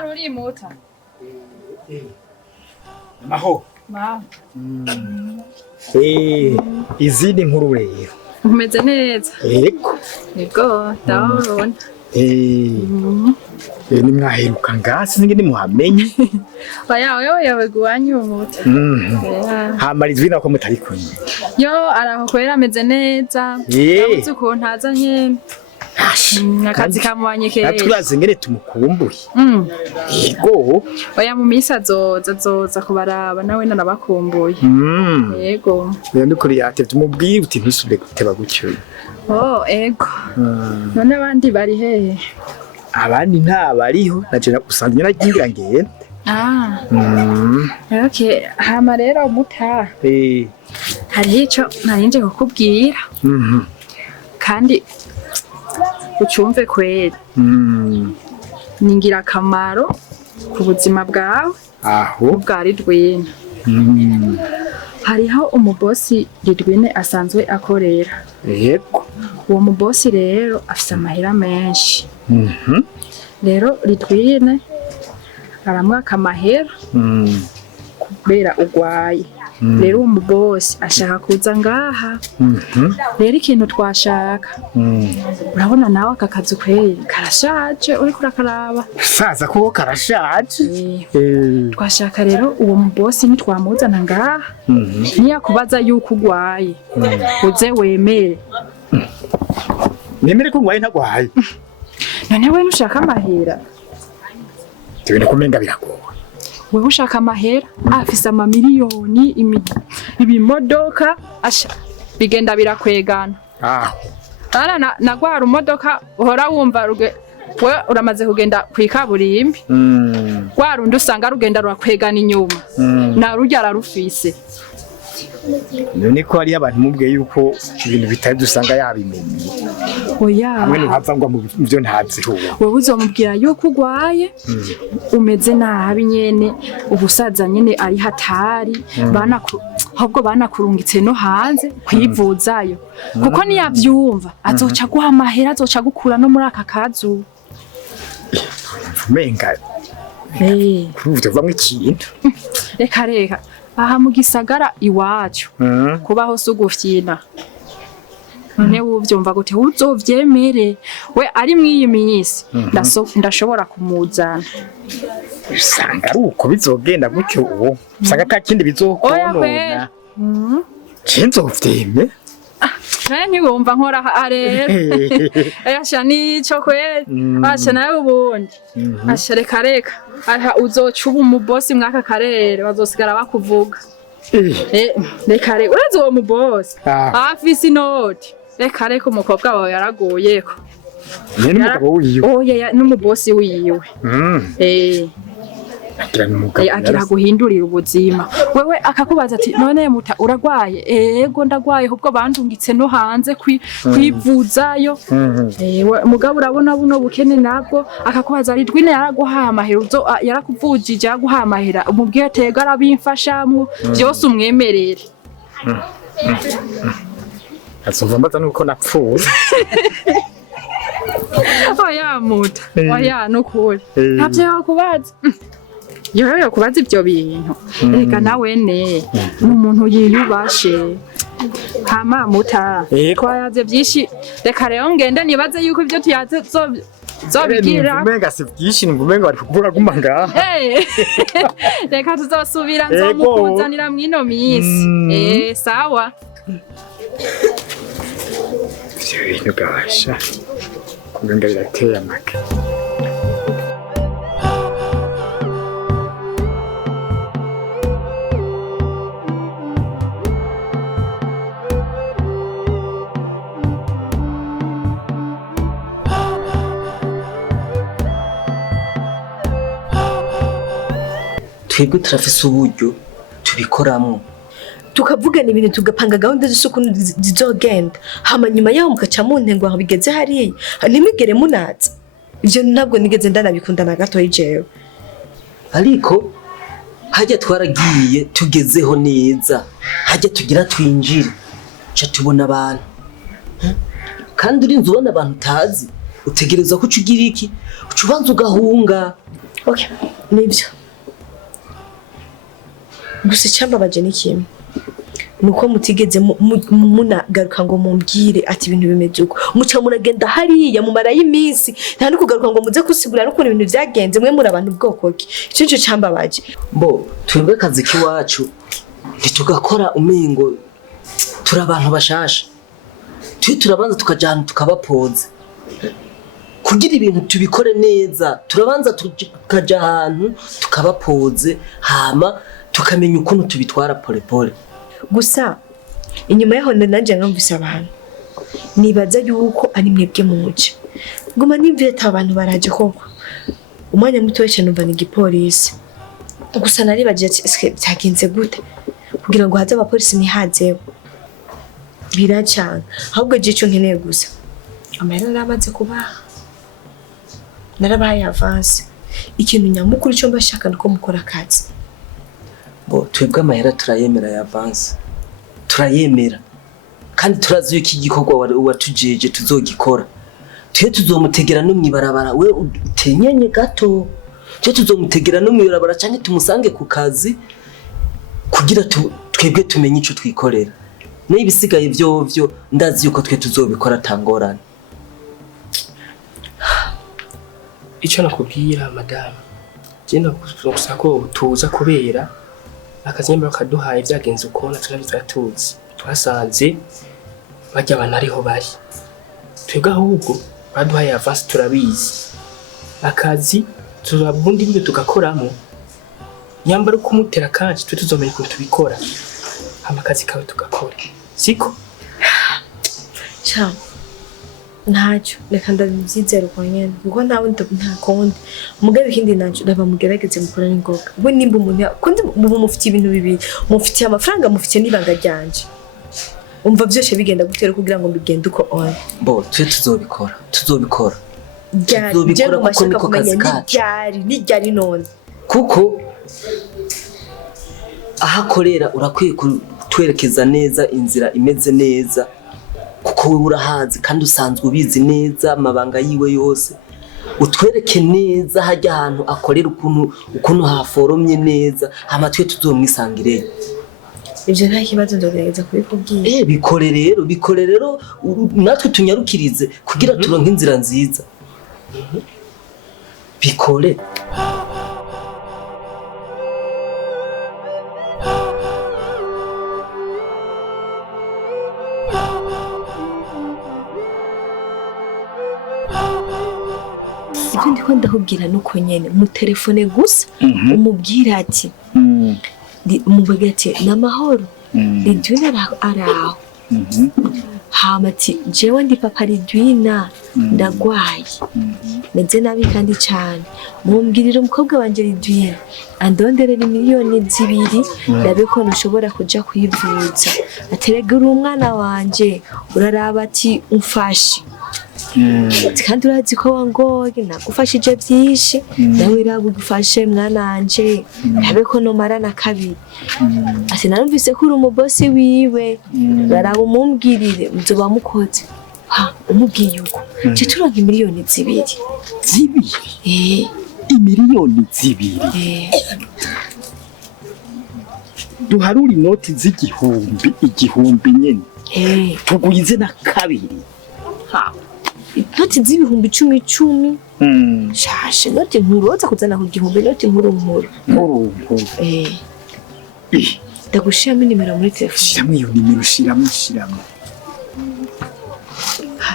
ruri muta. Maho. Ma. Izindi nkuru rero. Umeze neza. Yego ndabona. Ni mwaheruka ngasi ngene muhamenye. Baya wewe guwanyu muta. Hamara izina ko mutari kunye. Yo araho kwera ameze neza. Yabuze ukuntu aza nyene. Akazi kamubanye kera. Naturaze ngene tumukumbuye. Yego. Oya mu misi azoza kubaraba nawe narabakumbuye. Yego. None kuri yate tumubwire uti ntusubire guteba gutyo. Oh, ego. None abandi bari hehe? Abandi nta bariho naje usanzwe nagingira ngende. Okay, hama rero muta. Hari ico narinje kukubwira. Kandi ucumve kweli. Ningira akamaro ku buzima bwawe. Aho bwari Ridwine. Hariho umubosi Ridwine asanzwe akorera. Yego. Uwo mubosi rero afise amahera menshi. Rero Ridwine aramwaka amahera kubera ugwaye. Rero umubosi ashaka kuza ngaha. Rero ikintu twashaka. Urabona nawe aka kazu kweli karashaje uriko urakaraba. Saza ko karashaje. Twashaka rero uwo mubosi nitwamuzana ngaha. Niya kubaza yuko ugwaye. Uze wemere. Nemere ko ngwaye ntagwaye. None we nushaka amahera. Tibene kumenga biragoye. Wewe ushaka amahera afise amamiliyoni ibimodoka asha bigenda birakwegana. Ara nagwara umodoka uhora wumva we uramaze kugenda kwikaburimbi. Gwarundi usanga rugenda rwakwegana inyuma. Na rujya rarufise. None ko ari abantu mubwiye yuko ibintu bitari dusanga yabimenye. Oya. Hamwe ntazangwa mu byo ntaziho. Wewe uzomubwira yuko ugwaye umeze nabi nyene ubusaza nyene ari hatari ahubwo banakurungitse no hanze kwivuzayo kuko niyavyumva azoca guha amahera azoca gukura no muri aka kazu. Menga. Kuvuga vamwe ikintu. Reka aha mu gisagara iwacu kubaho sugufyina. None uvyumva gute uzovyemere we ari mwiyi minsi ndashobora kumuzana. Usanga ari uko bizogenda gutyo uwo usanga kakindi bizokonona. Cinzovyeme ntiwumva nkora arera. Asha nico kweli. Asha nawe ubundi. Asha reka aha uzoca ubu umubosi mwaka karere bazosigara bakuvuga. Reka urazi uwo mubosi afise inoti. Reka umukobwa wawe yaragoyeko. Nyene umugabo wiwe. Oya n'umubosi wiwe. Agira guhindurira ubuzima. Wewe akakubaza ati none muta uragwaye? Ego ndagwaye ahubwo bandungitse no hanze kwivuzayo. Mugabo urabona buno bukene nabwo akakubaza Ridwine yaraguhaye amahera yarakuvujije yaguhaye amahera umubwiye tega arabimfashamwe byose umwemerere. Azova mbaza nuko napfuye. Oya muta. Oya nukuri. Ntavyo yakubaza. Yo kubaza ibyo bintu. Reka nawe n'umuntu yiyubashe. Hama muta. Twayaze byinshi. Reka rero ngende nibaze yuko ibyo tuyaze zobigira. Umenga se byinshi ngumenga bari kuvuga gumanga. Reka tuzosubira nzomukuzanira mwino minsi. Sawa. Ibintu gasha. Kumenga birateye amaka. Twebwe turafise uburyo tubikoramwo tukavugana ibintu tugapanga gahunda z'isuku zizogenda hama nyuma yaho mukaca mu ntego aho bigeze hariya ntimigere munaza. Ivyo ntabwo nigeze ndanabikunda na gato jewe. Ariko hajya twaragiye tugezeho neza hajya tugira twinjire cha tubona abantu kandi urinze ubona abantu utazi utegereza ko ucugira iki ucubanza ugahunga. Okay, nibyo. Gusa icyambabaje ni kimwe. Nuko mutigeze munagaruka ngo mumbwire ati ibintu bimeze uko. Muca muragenda hariya mu mara y'iminsi. Nta no kugaruka ngo muze kusigura no kuntu ibintu byagenze mwe muri abantu bwoko ki. Cyo cyambabaje. Bo twebwe kazi kiwacu ntitugakora umengo turi abantu bashasha. Turabanza tukajana tukabapoza. Kugira ibintu tubikore neza, turabanza tukaja ahantu tukabapoze hama tukamenya ukuntu tubitwara pole pole. Gusa inyuma yaho nanje nkamvise abantu nibaza yuko ari mwebwe muje. Ngoma nimvire abantu baraje koko. Umwanya muto wese numva ni gipolisi. Gusa naribaje ati cyagenze gute kugira ngo haze abapolisi nihazeho. Biracanga ahubwo je cyo nkeneye gusa amahera namaze kubaha narabaye avance ikintu nyamukuru cyo mbashaka nuko mukora akazi. Bo twebwe amahera turayemera ya avance turayemera kandi turazi yuko igikorwa watujeje tuzogikora. Twe tuzomutegera no mwibarabara we utenyenye gato. Twe tuzomutegera no mwibarabara cyane tumusange ku kazi kugira twebwe tumenye ico twikorera. N'ibisigaye byo ndazi yuko twe tuzobikora tangorane. Icyo nakubwira madame genda gusa ko tuza kubera akazi nyamba kaduhaye byagenze uko na tuzi twasanze bajya abantu ariho bari twebwe ahubwo baduhaye avance turabizi akazi tuzabundi byo tugakoramo nyamba ari kumutera kanci twe tuzomenya ko tubikora amakazi kawe tugakora siko cha ntacyo reka ndabyizera uko nyene kuko nawe nta konde mugabe ikindi naco ndabamugerageze mukora n'ingoga we nimba umuntu kundi mufite ibintu bibiri mufite amafaranga mufite n'ibanga ryanje umva byose bigenda gutera kugira ngo bigende uko on bo twe tuzobikora kuko niko kazi kacu nijyari none kuko ahakorera urakwiye kutwerekeza neza inzira imeze neza kuko wewe urahazi kandi usanzwe ubizi neza amabanga yiwe yose utwereke neza hajya ahantu akorera ukuntu haforomye neza hama twe tuzomwisangire. Ibyo nta kibazo ndogerageza kubikubwira. Bikore rero natwe tunyarukirize kugira turonke inzira nziza. Bikore. Ibyo ndiko ndahubwira nuko nyene mu telefone gusa umubwira ati umubwira ati namahoro Ridwina araho hama ati jewe ndi papa Ridwina ndagwaye meze nabi kandi cyane mumbwirira umukobwa wanje Ridwina andonderera miliyoni 2 ndabe ko nshobora kuja kwivuza aterega uri umwana wanje uraraba ati umfashe kandi urazi ko wangoye nagufashije byinshi nawe iragufashe mwana wanje ndabe ko nomara na kabiri ati narumvise ko uri umubosi wiwe raraba umumbwirire muzoba mukoze umubwiye uko cyo turonka miliyoni 2 imiliyoni 2 duharura inoti igihumbi nyene tuguyize na kabiri inoti z'ibihumbi 10 shashe inoti nkuroza kuzana ku gihumbi inoti nkuru ndagushiramo nimero muri telefone shiramo iyo nimero shiramo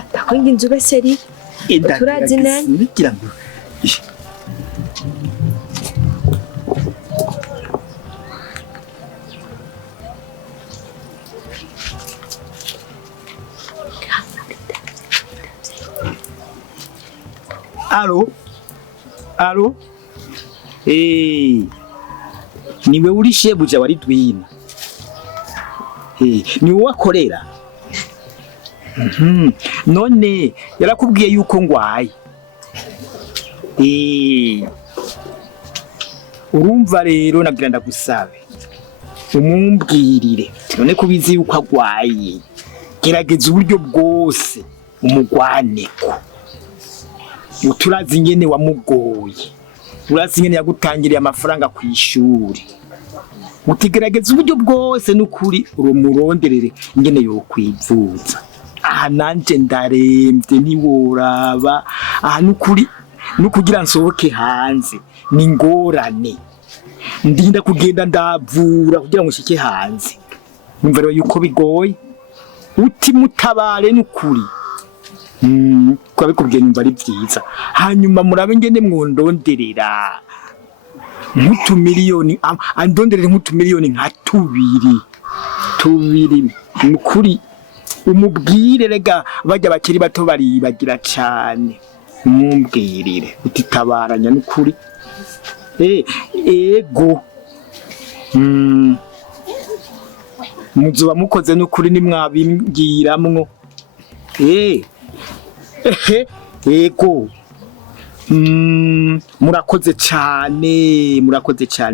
ndakonga inzu beseri turazi nani ngira ngo Alo? Niwe uri shebuja wa Ridwina? Niwe wakorera? None yarakubwiye yuko ngwaye. Urumva rero nagira ndagusabe. Umumbwirire. None kubizi yuko agwaye. Gerageza uburyo bwose umugwaneko. Uturazi nyene wamugoye urazi nyene yagutangiriye amafaranga ku ishuri utigerageza uburyo bwose n'ukuri urumuronderere ingene yokwivuza aha nanje ndarembye ntiworaba aha n'ukuri nukugira nsohoke hanze ni ngorane ndinda kugenda ndavura kugira ngo nshike hanze numva rero yuko bigoye uti mutabare n'ukuri kwa bikubwiye numva ari byiza hanyuma murabe ngene mwondonderera nk'utu miliyoni andonderere nk'utu miliyoni nka tubiri n'ukuri umubwire rega bajya bakiri bato baribagira cyane mumbwirire utitabaranya n'ukuri ego muzuba mukoze n'ukuri nimwabimbwiramwo ego murakoze cyane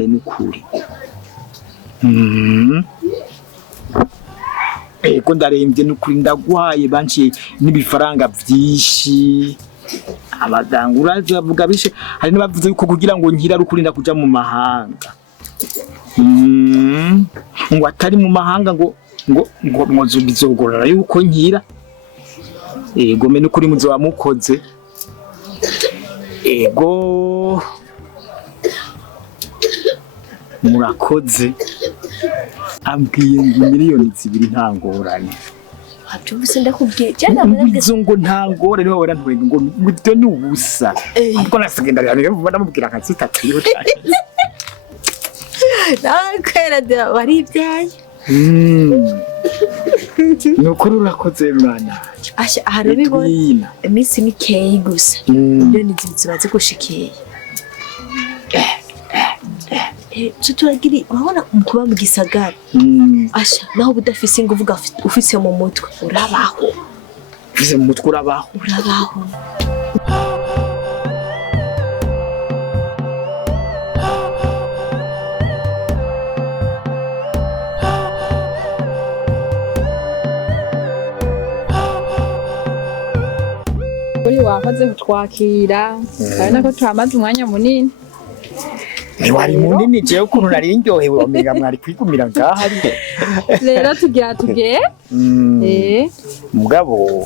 n'ukuri ego ndarembye n'ukuri ndagwaye banciye n'ibifaranga byinshi abaganga urazi bavuga bishe hari n'abavuze yuko kugira ngo nkira rukuri ndakuja mu mahanga ngo atari mu mahanga ngo bizogorora yuko nkira ego me n'ukuri muzoba mukoze ego murakoze ambwiye ngo miliyoni 2 nta ngorane Abyumvise ndakubwiye cyane abarabwiye ngo nta ngorane wowe warantwenga ngo ibyo ni ubusa ariko nasegenda rero vuba ndamubwira akatsita tiriho cyane nakwera da wari ibyaye nukuri urakoze mwana asha harabibona iminsi mikeyi gusa ibyo ni zibaze gushikeye tuturagira urabona kuba mu gisagara asha naho budafise inguvu ufise mu mutwe urabaho ufise mu mutwe urabaho uri wakoze kutwakira ari nako twamaze umwanya munini ni wari munini jewe ukuntu nari ndyohewe omega mwari kwigumira ngaha rero tugiye mugabo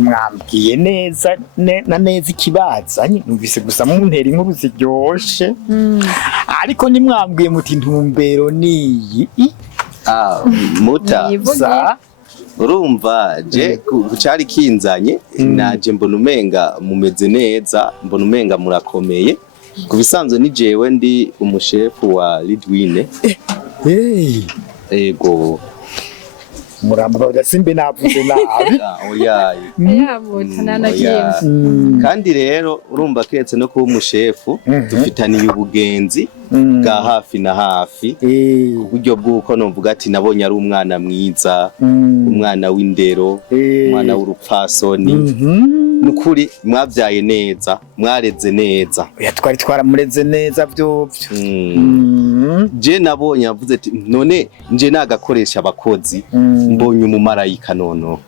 mwambwiye neza neza ikibazanye numvise gusa muntera inkuru ziryoshe ariko nimwambwiye muti ntumbero niyi muta urumva je kucari kinzanye naje mbona umenga mumeze neza mbona umenga murakomeye kubisanzwe ni jewe ndi umushefu wa Lidwine ego muramba udasimbe navuze nabi oyaye kandi rero urumva kiretse no kuba umushefu dufitaniye ubugenzi bwa hafi na hafi uburyo bw'uko novuga ati nabonye ari umwana mwiza umwana w'indero umwana w'urupfasoni nukuri mwabyaye neza mwareze neza twari twaramureze neza byovyo je nabonye avuze ati none nje nagakoresha abakozi mbonye umumarayika nono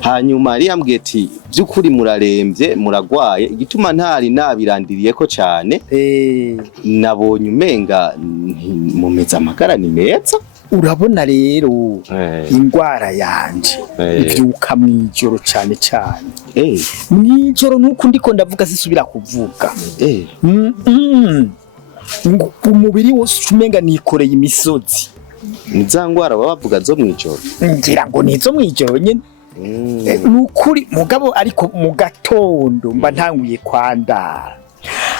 hanyuma ariyambwiye ati byukuri murarembye muragwaye igituma ntari nabirandiriye ko cyane nabonye umenga mumeze amagara ni meza urabona rero ingwara yanje ivyuka mwijoro cyane mwijoro nuko ndiko ndavuga sisubira kuvuga umubiri wose umenga nikoreye imisozi nizangwara bavuga zo mwijoro ngira ngo nizo mwijoro nyene nukuri mugabo ariko mu gatondo mba ntanguye kwandara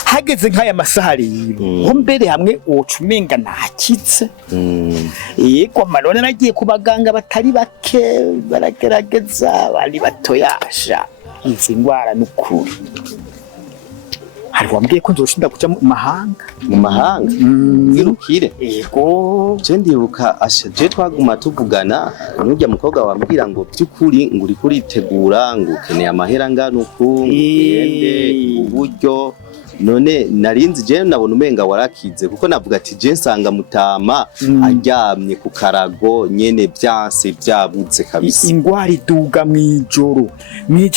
hageze nk'aya masaha rero mbere hamwe wocumenga nakitse yego marone nagiye ku baganga batari bake baragerageza bari batoyasha izi ngwara nukuri hari wambwiye ko nzoshinda kuja mu mahanga ngirukire yego je ndibuka je twaguma tuvugana n'ujya mukobwa wambwira ngo byukuri ngo uri kuritegura ngo ukeneye amahera ngana uku ngende uburyo none narinzi je nabona umenga warakize kuko navuga ati je nsanga mutama aryamye ku karago nyene byanse byabuze kabisa. Ingwara iduga mwijoro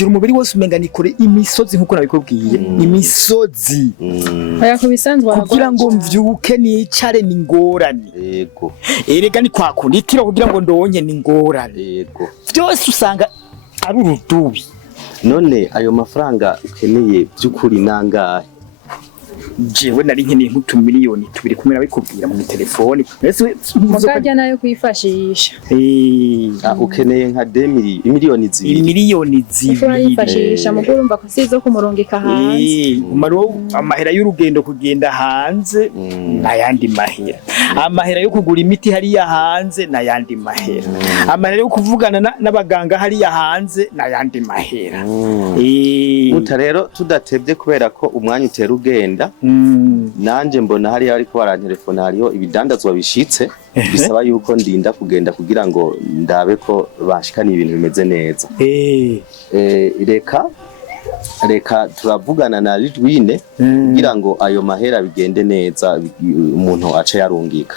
umubiri wose umenga nikore imisozi nkuko nabikubwiye imisozi aya kubisanzwe kugira ngo mvyuke nicare ni ngorane. Yego erega ni kwakundi itiro kugira ngo ndonke ni ngorane. Yego byose usanga ari urudubi. None ayo mafaranga ukeneye by'ukuri nangahe? Jewe nari nkeneye nk'utu miliyoni 2 kumwe nabikubwira mu telefone. mukajya nayo kwifashisha. Ukeneye nka 2 miliyoni 2. Miliyoni 2 yifashisha mu kurumva ko sizo kumurungika hanze. Umaro amahera y'urugendo kugenda hanze nayandi mahera. Amahera yo kugura imiti hari ya hanze nayandi mahera. Amahera yo kuvugana n'abaganga hari ya hanze nayandi mahera. Uta rero tudatebye kubera ko umwanya utera ugenda. Nanje mbona hari ariko barantelefona hariyo ibidandazwa bishitse bisaba yuko ndinda kugenda kugira ngo ndabe ko bashikana ibintu bimeze neza. Reka turavugana na Lidwine kugira ngo ayo mahera bigende neza umuntu ace yarungika.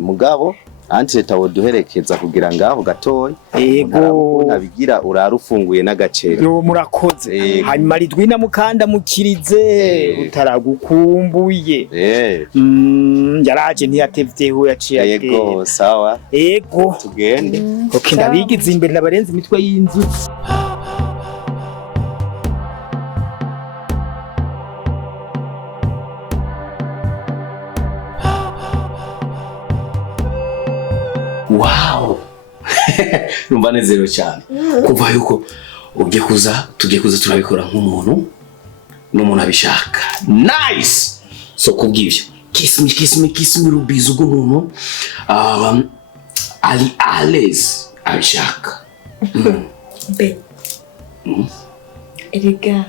Mugabo anti leta woduherekeza kugira ngaho gatoya. Ego nabigira urarufunguye n'agacero. Yo murakoze. Hanyuma Lidwina mukanda mukirize utaragukumbuye. Yaraje ntiyatevyeho yaciye. Yego sawa. Ego tugende. Okay ndabigize imbere nabarenze imitwe y'inzu. Wow. Numva nezero cyane. Kuva yuko tugiye kuza turabikora nk'umuntu n'umuntu abishaka. Nice. So kubwivyo. Kiss me rubizo rw'umuntu. Ali Ales abishaka. Be. Erega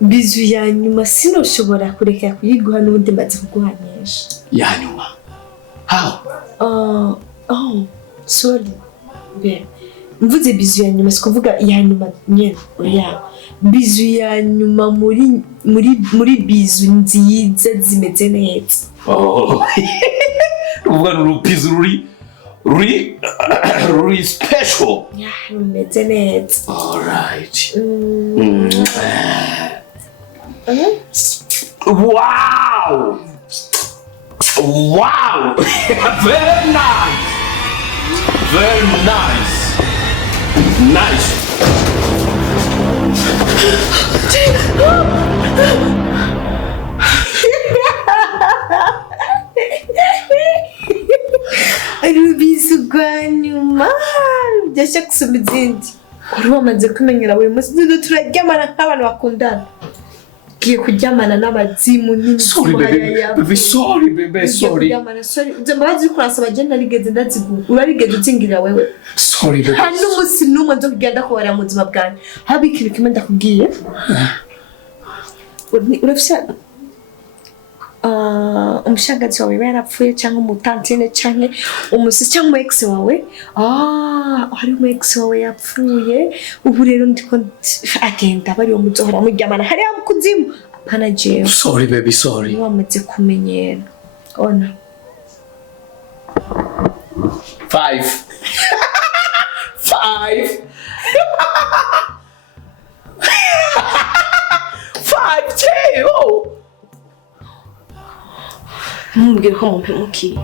bizu ya nyuma sinoshobora kureka kuyiguha n'ubundi maze kuguhanyesha. Ya nyuma. How? Sorry. Be. Mvuze bizu ya nyuma sikuvuga ya nyuma nyene. Oya. Bizu ya nyuma muri bizu nziza zimeze neza. Uvuga n'urupizo ruri special. Ya, rumeze neza. All right. Wow. Wow. Very nice. Very nice. Nice. Rubizo rwa nyuma byashya gusoma izindi. Wari wamaze kumenyera buri munsi turaryamana nk'abantu bakundana. Giye kuryamana n'abazimu n'imitima Baby, sorry, baby, sorry. Mbabazi kurasaba agenda rigeze ndazigura. Urarigeze utsingirira wewe. Sorry, baby. Hano umunsi n'umwe nzo kugenda kubara mu buzima bwanjye. Habika ibikime ndakubwiye. Urafisa umushangazi wawe yarapfuye cyangwa umutantine cyangwa umusi cyangwa ex wawe. Hari umu ex wawe yapfuye. Ubu rero ndiko agenda bari umuzohora muryamana hari amukuzimu. Apana jewe. Sorry, baby, sorry. Wamaze kumenyera. Ona. 5. 5. 5 Teo. Mbwira ko mumpemukiye.